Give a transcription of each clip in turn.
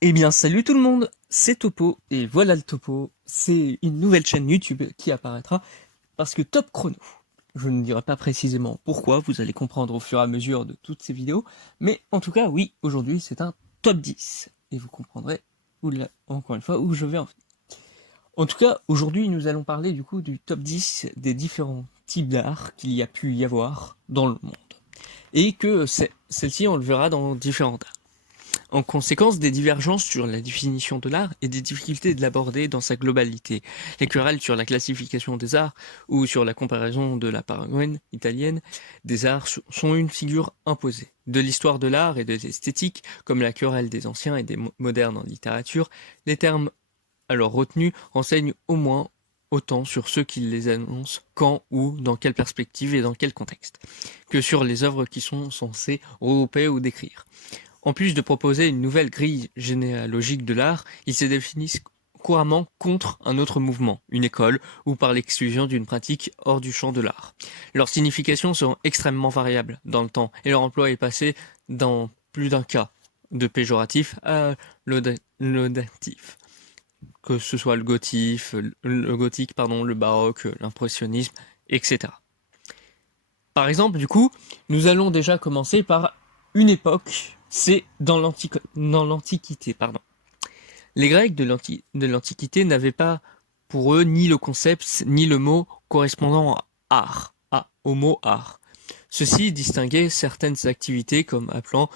Eh bien, salut tout le monde, c'est Topo, et voilà le Topo, c'est une nouvelle chaîne YouTube qui apparaîtra parce que Top Chrono. Je ne dirai pas précisément pourquoi, vous allez comprendre au fur et à mesure de toutes ces vidéos, mais en tout cas, oui, aujourd'hui c'est un top 10, et vous comprendrez, encore une fois, où je vais en venir. En tout cas, aujourd'hui, nous allons parler du coup du top 10 des différents types d'art qu'il y a pu y avoir dans le monde, et que celle-ci, on le verra dans différents arts. En conséquence des divergences sur la définition de l'art et des difficultés de l'aborder dans sa globalité, les querelles sur la classification des arts ou sur la comparaison de la Paraguayenne italienne des arts sont une figure imposée. De l'histoire de l'art et de l'esthétique, comme la querelle des anciens et des modernes en littérature, les termes alors retenus renseignent au moins autant sur ceux qui les annoncent, quand, où, dans quelle perspective et dans quel contexte, que sur les œuvres qui sont censées regrouper ou décrire. En plus de proposer une nouvelle grille généalogique de l'art, ils se définissent couramment contre un autre mouvement, une école, ou par l'exclusion d'une pratique hors du champ de l'art. Leurs significations sont extrêmement variables dans le temps, et leur emploi est passé dans plus d'un cas, de péjoratif à laudatif, que ce soit le gothique, le baroque, l'impressionnisme, etc. Par exemple, du coup, nous allons déjà commencer par une époque, c'est dans l'Antiquité, pardon. Les Grecs de l'Antiquité n'avaient pas pour eux ni le concept ni le mot correspondant à art, au mot art. Ceci distinguait certaines activités comme appelant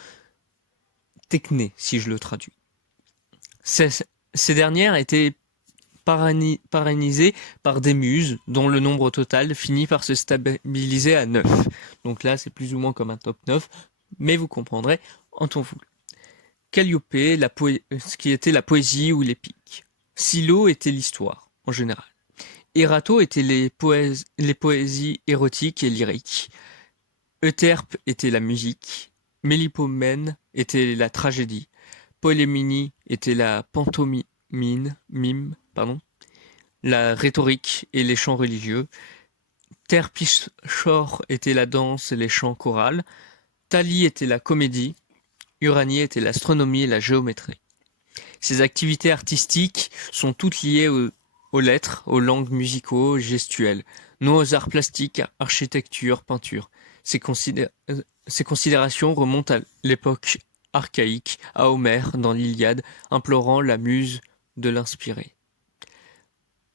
techné, si je le traduis. Ces dernières étaient paralysées par des muses dont le nombre total finit par se stabiliser à 9. Donc là, c'est plus ou moins comme un top 9, mais vous comprendrez en temps voulu. Calliope, ce qui était la poésie ou l'épique. Silo était l'histoire, en général. Erato était les poésies érotiques et lyriques. Euterpe était la musique. Mélipomène était la tragédie. Polémini était la la rhétorique et les chants religieux. Terpsichore était la danse et les chants chorales. Thalie était la comédie. Uranie était l'astronomie et la géométrie. Ces activités artistiques sont toutes liées aux lettres, aux langues musicaux, gestuelles, non aux arts plastiques, architecture, peinture. Ces considérations remontent à l'époque archaïque, à Homère dans l'Iliade, implorant la muse de l'inspirer.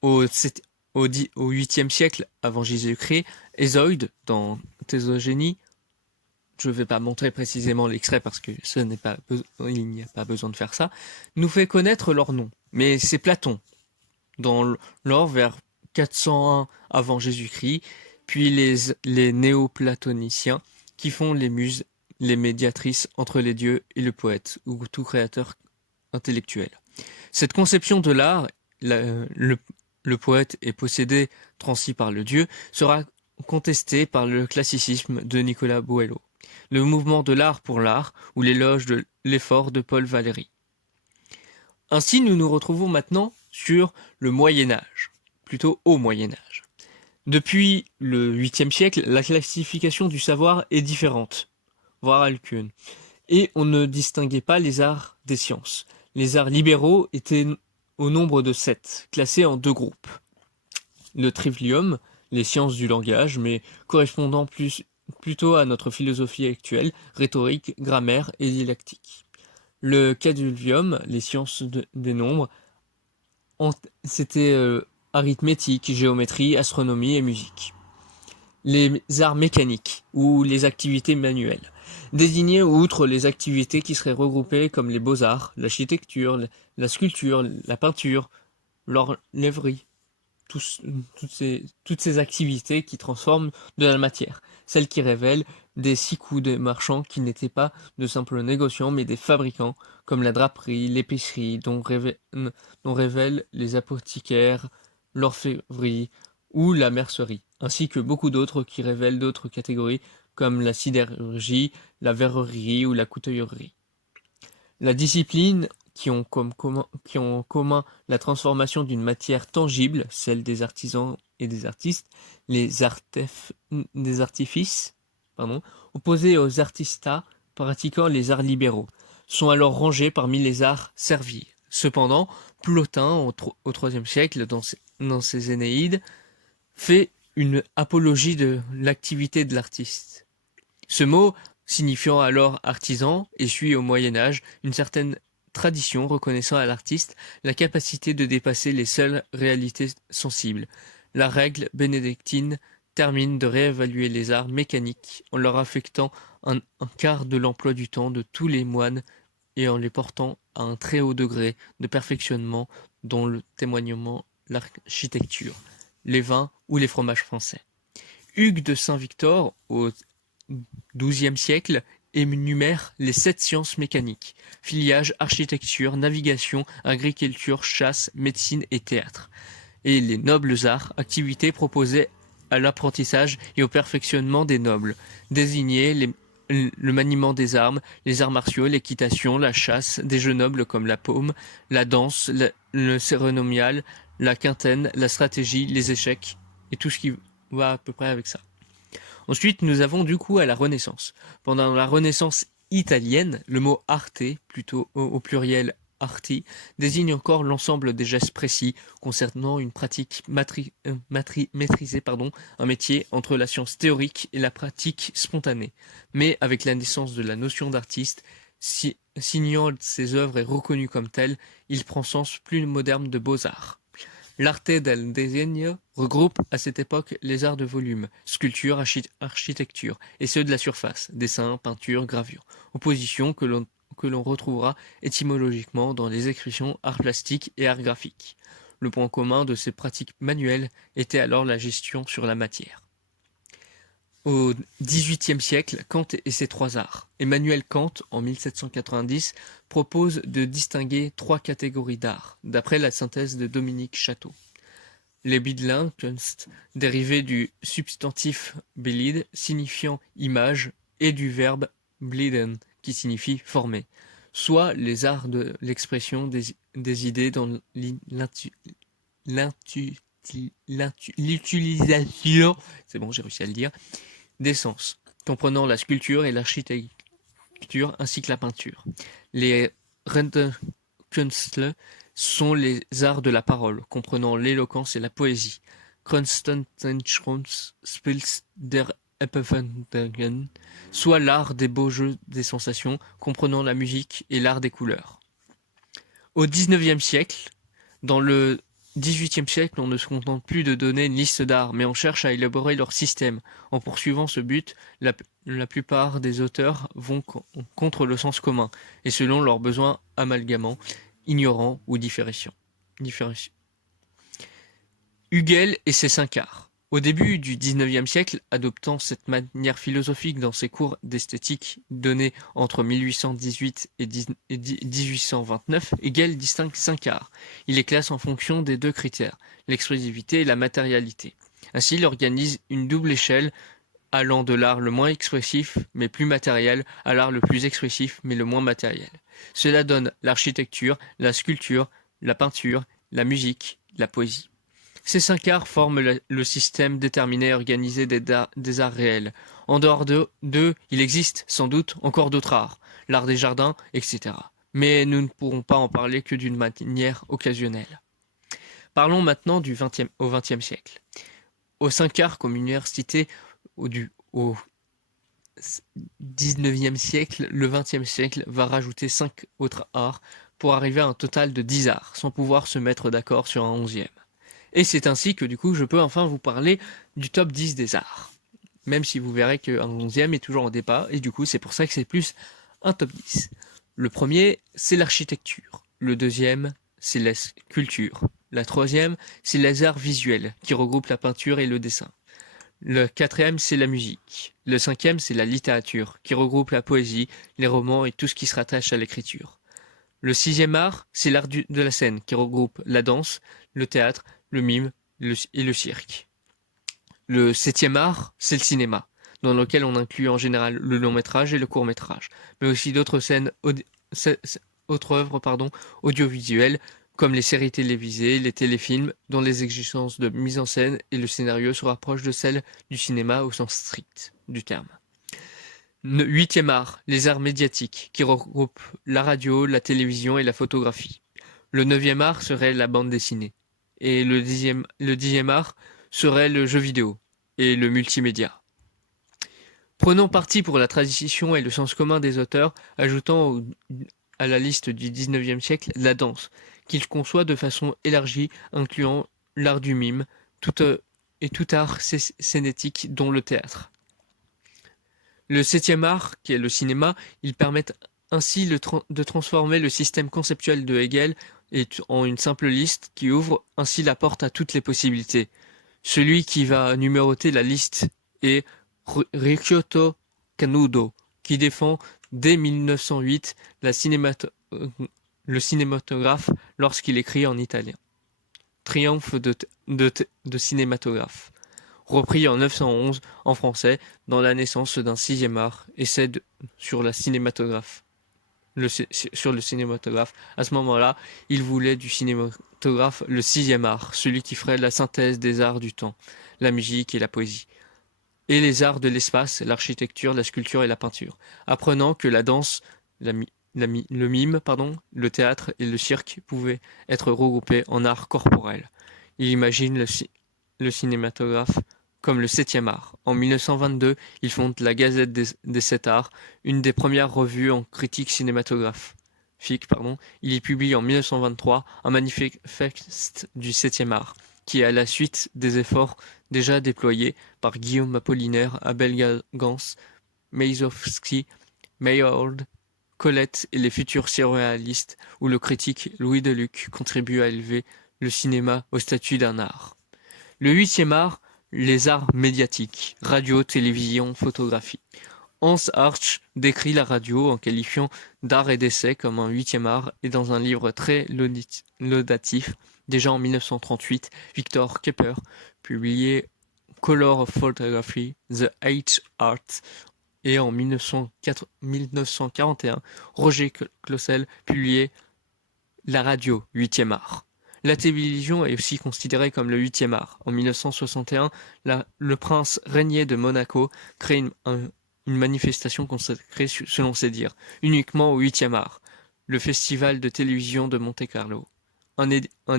Au 8e siècle avant Jésus-Christ, Hésiode, dans Thésogénie, je ne vais pas montrer précisément l'extrait parce que il n'y a pas besoin de faire ça, nous fait connaître leur nom. Mais c'est Platon, dans l'or vers 401 avant Jésus-Christ, puis les néoplatoniciens qui font les muses, les médiatrices entre les dieux et le poète, ou tout créateur intellectuel. Cette conception de l'art, le poète est possédé, transi par le dieu, sera contestée par le classicisme de Nicolas Boileau, le mouvement de l'art pour l'art ou l'éloge de l'effort de Paul Valéry. Ainsi, nous nous retrouvons maintenant sur le Moyen-Âge, plutôt au Moyen-Âge. Depuis le 8e siècle, la classification du savoir est différente, voire alcune, et on ne distinguait pas les arts des sciences. Les arts libéraux étaient au nombre de 7, classés en 2 groupes. Le trivium, les sciences du langage, mais correspondant plutôt à notre philosophie actuelle, rhétorique, grammaire et didactique. Le quadrivium, les sciences des nombres, c'était arithmétique, géométrie, astronomie et musique. Les arts mécaniques, ou les activités manuelles, désignés outre les activités qui seraient regroupées comme les beaux-arts, l'architecture, la sculpture, la peinture, l'orfèvrerie, toutes ces activités qui transforment de la matière, celles qui révèlent des 6 coups de marchands qui n'étaient pas de simples négociants mais des fabricants, comme la draperie, l'épicerie, dont révèlent les apothicaires, l'orfèvrerie ou la mercerie, ainsi que beaucoup d'autres qui révèlent d'autres catégories comme la sidérurgie, la verrerie ou la coutellerie. La discipline qui ont en commun la transformation d'une matière tangible, celle des artisans et des artistes, des artifices, opposés aux artistas pratiquant les arts libéraux. sont alors rangés parmi les arts serviles. Cependant, Plotin, au IIIe siècle, dans ses Énéides, fait une apologie de l'activité de l'artiste. Ce mot, signifiant alors artisan, essuie au Moyen Âge une certaine tradition reconnaissant à l'artiste la capacité de dépasser les seules réalités sensibles. La règle bénédictine termine de réévaluer les arts mécaniques en leur affectant un quart de l'emploi du temps de tous les moines et en les portant à un très haut degré de perfectionnement dont le témoignement l'architecture, les vins ou les fromages français. Hugues de Saint-Victor, au XIIe siècle, énumère les 7 sciences mécaniques: filiage, architecture, navigation, agriculture, chasse, médecine et théâtre. Et les nobles arts, activités proposées à l'apprentissage et au perfectionnement des nobles, désignaient le maniement des armes, les arts martiaux, l'équitation, la chasse, des jeux nobles comme la paume, la danse, le cérémonial, la quintaine, la stratégie, les échecs, et tout ce qui va à peu près avec ça. Ensuite, nous avons du coup à la Renaissance. Pendant la Renaissance italienne, le mot arte, plutôt au pluriel arti, désigne encore l'ensemble des gestes précis concernant une pratique maîtrisée, un métier entre la science théorique et la pratique spontanée. Mais avec la naissance de la notion d'artiste, signant ses œuvres et reconnu comme tel, il prend sens plus moderne de beaux-arts. L'arte del disegno regroupe à cette époque les arts de volume, sculpture, architecture, et ceux de la surface, dessin, peinture, gravure, opposition que l'on retrouvera étymologiquement dans les expressions art plastique et art graphique. Le point commun de ces pratiques manuelles était alors la gestion sur la matière. Au XVIIIe siècle, Kant et ses 3 arts. Emmanuel Kant, en 1790, propose de distinguer 3 catégories d'art, d'après la synthèse de Dominique Château. Les Bildkunst, dérivés du substantif bilid, signifiant image, et du verbe bilden, qui signifie former, soit les arts de l'expression des idées dans l'utilisation, c'est bon, j'ai réussi à le dire, des sens, comprenant la sculpture et l'architecture ainsi que la peinture. Les Redekünstler sont les arts de la parole, comprenant l'éloquence et la poésie. Kunstzentrumspils der Epiphanien, soit l'art des beaux jeux des sensations, comprenant la musique et l'art des couleurs. Au XIXe siècle, dans le XVIIIe siècle, on ne se contente plus de donner une liste d'arts, mais on cherche à élaborer leur système. En poursuivant ce but, la plupart des auteurs vont contre le sens commun, et selon leurs besoins amalgamants, ignorants ou différenciants. Hugel et ses 5 arts. Au début du XIXe siècle, adoptant cette manière philosophique dans ses cours d'esthétique donnés entre 1818 et 1829, Hegel distingue 5 arts. Il les classe en fonction des 2 critères, l'expressivité et la matérialité. Ainsi, il organise une double échelle allant de l'art le moins expressif mais plus matériel à l'art le plus expressif mais le moins matériel. Cela donne l'architecture, la sculpture, la peinture, la musique, la poésie. Ces 5 arts forment le système déterminé et organisé des arts réels. En dehors d'eux, il existe sans doute encore d'autres arts, l'art des jardins, etc. Mais nous ne pourrons pas en parler que d'une manière occasionnelle. Parlons maintenant au XXe siècle. Aux 5 arts communautaires cités au XIXe siècle, le XXe siècle va rajouter 5 autres arts pour arriver à un total de 10 arts, sans pouvoir se mettre d'accord sur un 11e. Et c'est ainsi que du coup je peux enfin vous parler du top 10 des arts. Même si vous verrez qu'un 11e est toujours en débat, et du coup c'est pour ça que c'est plus un top 10. Le premier, c'est l'architecture. Le deuxième, c'est la sculpture. La troisième, c'est les arts visuels, qui regroupent la peinture et le dessin. Le quatrième, c'est la musique. Le cinquième, c'est la littérature, qui regroupe la poésie, les romans et tout ce qui se rattache à l'écriture. Le sixième art, c'est l'art de la scène, qui regroupe la danse, le théâtre, le mime et le cirque. Le septième art, c'est le cinéma, dans lequel on inclut en général le long métrage et le court métrage, mais aussi d'autres autres œuvres audiovisuelles, comme les séries télévisées, les téléfilms, dont les exigences de mise en scène et le scénario se rapprochent de celles du cinéma au sens strict du terme. Huitième art, les arts médiatiques, qui regroupent la radio, la télévision et la photographie. Le neuvième art serait la bande dessinée. Et le dixième art serait le jeu vidéo et le multimédia. Prenons parti pour la tradition et le sens commun des auteurs, ajoutant à la liste du XIXe siècle la danse, qu'il conçoit de façon élargie, incluant l'art du mime et tout art scénétique, dont le théâtre. Le septième art, qui est le cinéma, il permet ainsi de transformer le système conceptuel de Hegel en une simple liste qui ouvre ainsi la porte à toutes les possibilités. Celui qui va numéroter la liste est Ricciotto Canudo, qui défend dès 1908 le cinématographe lorsqu'il écrit en italien. Triomphe de cinématographe. Repris en 911 en français dans la naissance d'un sixième art, essai sur la cinématographe. Sur le cinématographe. À ce moment-là, il voulait du cinématographe le sixième art, celui qui ferait la synthèse des arts du temps, la musique et la poésie, et les arts de l'espace, l'architecture, la sculpture et la peinture, apprenant que la danse, le mime, le théâtre et le cirque pouvaient être regroupés en art corporel. Il imagine le cinématographe comme le septième art. En 1922, il fonde la Gazette des Sept Arts, une des premières revues en critique cinématographique. Il y publie en 1923 un manifeste du septième art, qui est à la suite des efforts déjà déployés par Guillaume Apollinaire, Abel Gance, Maizowski, Mayold, Colette et les futurs surréalistes, où le critique Louis Deluc contribue à élever le cinéma au statut d'un art. Le huitième art, les arts médiatiques, radio, télévision, photographie. Hans Arch décrit la radio en qualifiant d'art et d'essai comme un huitième art et dans un livre très laudatif, déjà en 1938, Victor Kepper, publié Color Photography, The Eighth Art, et en 1941, Roger Clausel publié La radio, huitième art. La télévision est aussi considérée comme le huitième art. En 1961, le prince régnier de Monaco crée une manifestation consacrée, selon ses dires, uniquement au huitième art, le festival de télévision de Monte-Carlo. Un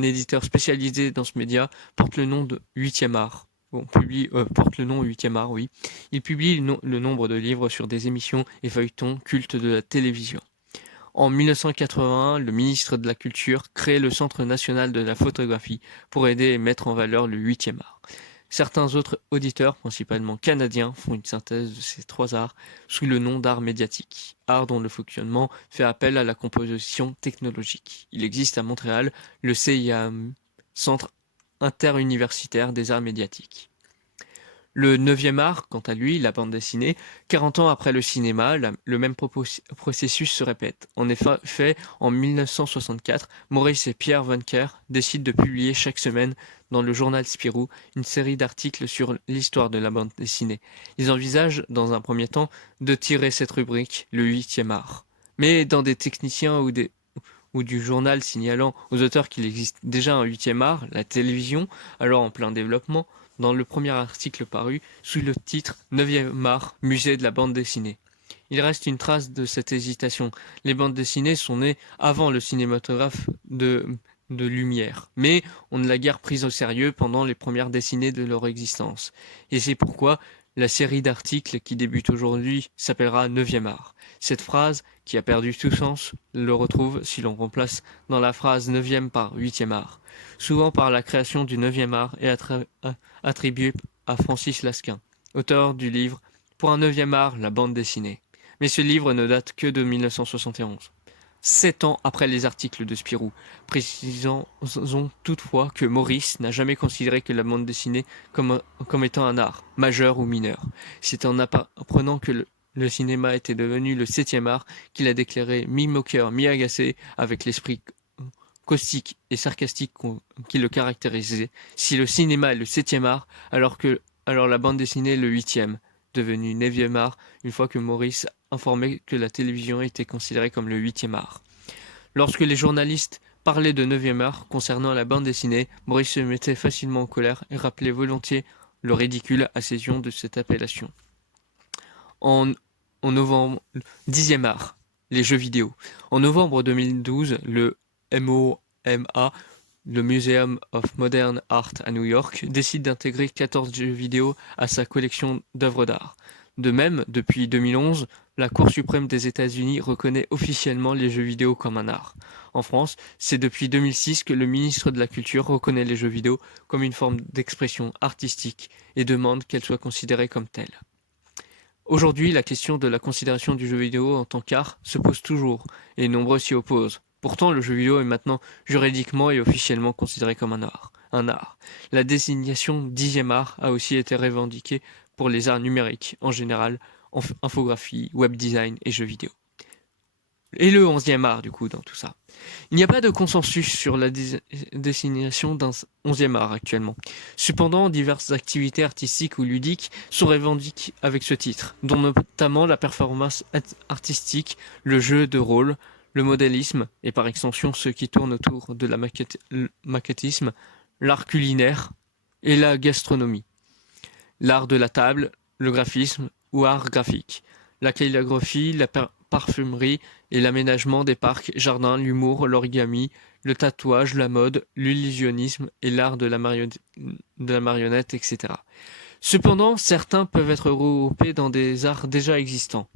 éditeur spécialisé dans ce média porte le nom de huitième art. Porte le nom huitième art, oui. Il publie le nombre de livres sur des émissions et feuilletons cultes de la télévision. En 1981, le ministre de la Culture crée le Centre national de la photographie pour aider et mettre en valeur le huitième art. Certains autres auditeurs, principalement canadiens, font une synthèse de ces trois arts sous le nom d'art médiatique, art dont le fonctionnement fait appel à la composition technologique. Il existe à Montréal le CIAM, Centre interuniversitaire des arts médiatiques. Le neuvième art, quant à lui, la bande dessinée, 40 ans après le cinéma, le même processus se répète. En effet, en 1964, Maurice et Pierre Vanker décident de publier chaque semaine dans le journal Spirou une série d'articles sur l'histoire de la bande dessinée. Ils envisagent, dans un premier temps, de tirer cette rubrique, le huitième art. Mais dans des techniciens ou du journal signalant aux auteurs qu'il existe déjà un huitième art, la télévision, alors en plein développement, dans le premier article paru sous le titre « 9e art, musée de la bande dessinée ». Il reste une trace de cette hésitation. Les bandes dessinées sont nées avant le cinématographe de Lumière, mais on ne l'a guère prise au sérieux pendant les premières décennies de leur existence. Et c'est pourquoi la série d'articles qui débute aujourd'hui s'appellera 9e art. Cette phrase, qui a perdu tout sens, le retrouve si l'on remplace dans la phrase 9e par 8e art. Souvent par la création du 9e art est attribuée à Francis Lasquin, auteur du livre Pour un 9e art, la bande dessinée. Mais ce livre ne date que de 1971. 7 ans après les articles de Spirou. Précisons toutefois que Maurice n'a jamais considéré que la bande dessinée comme étant un art, majeur ou mineur. C'est en apprenant que le cinéma était devenu le 7e art qu'il a déclaré mi-moqueur, mi-agacé, avec l'esprit caustique et sarcastique qui le caractérisait. Si le cinéma est le 7e art, alors la bande dessinée est le 8e, devenu 9e art, une fois que Maurice informé que la télévision était considérée comme le 8e art. Lorsque les journalistes parlaient de 9e art concernant la bande dessinée, Maurice se mettait facilement en colère et rappelait volontiers le ridicule à ses yeux de cette appellation. En en novembre, 10e art, les jeux vidéo. En novembre 2012, le MoMA, le Museum of Modern Art à New York, décide d'intégrer 14 jeux vidéo à sa collection d'œuvres d'art. De même, depuis 2011, la Cour suprême des États-Unis reconnaît officiellement les jeux vidéo comme un art. En France, c'est depuis 2006 que le ministre de la Culture reconnaît les jeux vidéo comme une forme d'expression artistique et demande qu'elles soient considérées comme telles. Aujourd'hui, la question de la considération du jeu vidéo en tant qu'art se pose toujours, et nombreux s'y opposent. Pourtant, le jeu vidéo est maintenant juridiquement et officiellement considéré comme un art. La désignation 10e art a aussi été revendiquée pour les arts numériques, en général, infographie, web design et jeux vidéo. Et le 11e art, du coup, dans tout ça. Il n'y a pas de consensus sur la désignation d'un 11e art actuellement. Cependant, diverses activités artistiques ou ludiques sont revendiquées avec ce titre, dont notamment la performance artistique, le jeu de rôle, le modélisme, et par extension ceux qui tournent autour de la maquettisme, l'art culinaire et la gastronomie, l'art de la table, le graphisme ou art graphique, la calligraphie, la parfumerie et l'aménagement des parcs, jardins, l'humour, l'origami, le tatouage, la mode, l'illusionnisme et l'art de la marionnette, etc. Cependant, certains peuvent être regroupés dans des arts déjà existants.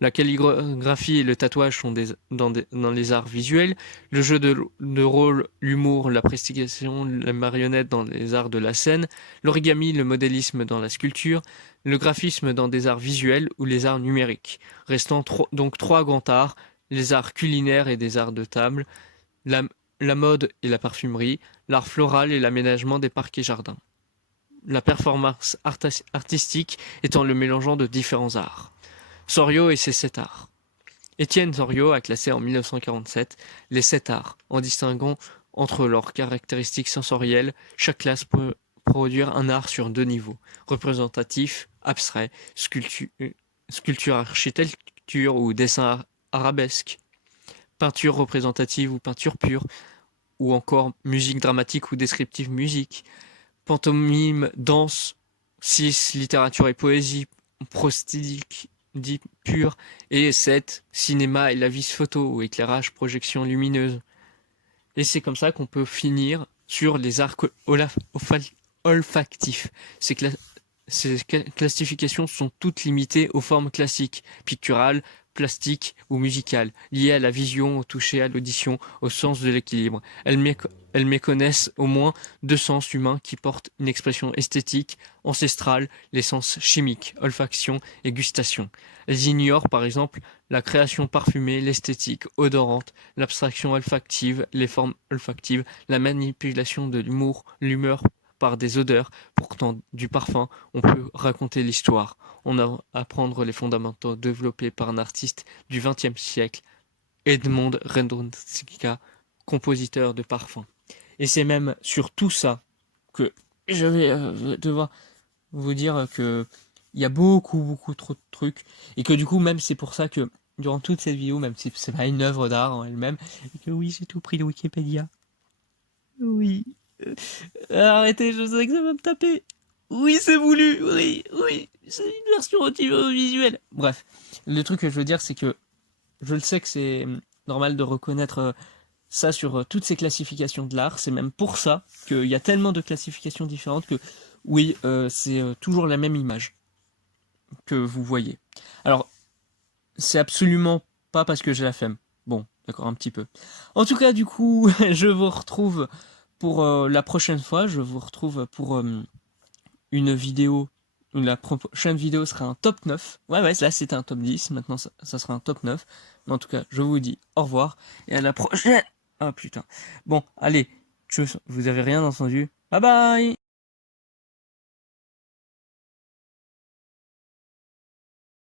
La calligraphie et le tatouage sont dans les arts visuels, le jeu de rôle, l'humour, la prestation, la marionnette dans les arts de la scène, l'origami, le modélisme dans la sculpture, le graphisme dans des arts visuels ou les arts numériques. Restant donc trois grands arts, les arts culinaires et des arts de table, la mode et la parfumerie, l'art floral et l'aménagement des parcs et jardins. La performance artistique étant le mélangeant de différents arts. Sorio et ses 7 arts. Étienne Sorio a classé en 1947 les 7 arts, en distinguant entre leurs caractéristiques sensorielles. Chaque classe peut produire un art sur 2 niveaux, représentatif, abstrait, sculpture architecture ou dessin arabesque, peinture représentative ou peinture pure, ou encore musique dramatique ou descriptive musique, pantomime, danse, 6 littérature et poésie, prosthétique, dit pur, et 7 cinéma et la vis photo ou éclairage projection lumineuse. Et c'est comme ça qu'on peut finir sur les arts olfactifs. Ces classifications sont toutes limitées aux formes classiques, picturales, plastiques ou musicales, liées à la vision, au toucher, à l'audition, au sens de l'équilibre. Elles méconnaissent au moins 2 sens humains qui portent une expression esthétique, ancestrale, les sens chimiques, olfaction et gustation. Elles ignorent par exemple la création parfumée, l'esthétique odorante, l'abstraction olfactive, les formes olfactives, la manipulation de l'humour, l'humeur par des odeurs. Pourtant, du parfum, on peut raconter l'histoire. On a à apprendre les fondamentaux développés par un artiste du XXe siècle, Edmond Redonska, compositeur de parfums. Et c'est même sur tout ça que je vais devoir vous dire que il y a beaucoup trop de trucs et que du coup même c'est pour ça que durant toute cette vidéo, même si c'est pas une œuvre d'art en elle-même, et que oui j'ai tout pris de Wikipédia. Oui. Arrêtez, je sais que ça va me taper. Oui, c'est voulu. Oui, c'est une version audiovisuelle. Bref, le truc que je veux dire, c'est que je le sais que c'est normal de reconnaître ça sur toutes ces classifications de l'art. C'est même pour ça qu'il y a tellement de classifications différentes que, oui, c'est toujours la même image que vous voyez. Alors, c'est absolument pas parce que j'ai la flemme. Bon, d'accord, un petit peu. En tout cas, du coup, je vous retrouve pour la prochaine fois. Je vous retrouve pour une vidéo. La prochaine vidéo sera un top 9. Ouais, là c'était un top 10. Maintenant, ça sera un top 9. Mais en tout cas, je vous dis au revoir. Et à la prochaine. Ah putain. Bon, allez. Tchuss. Vous avez rien entendu. Bye bye.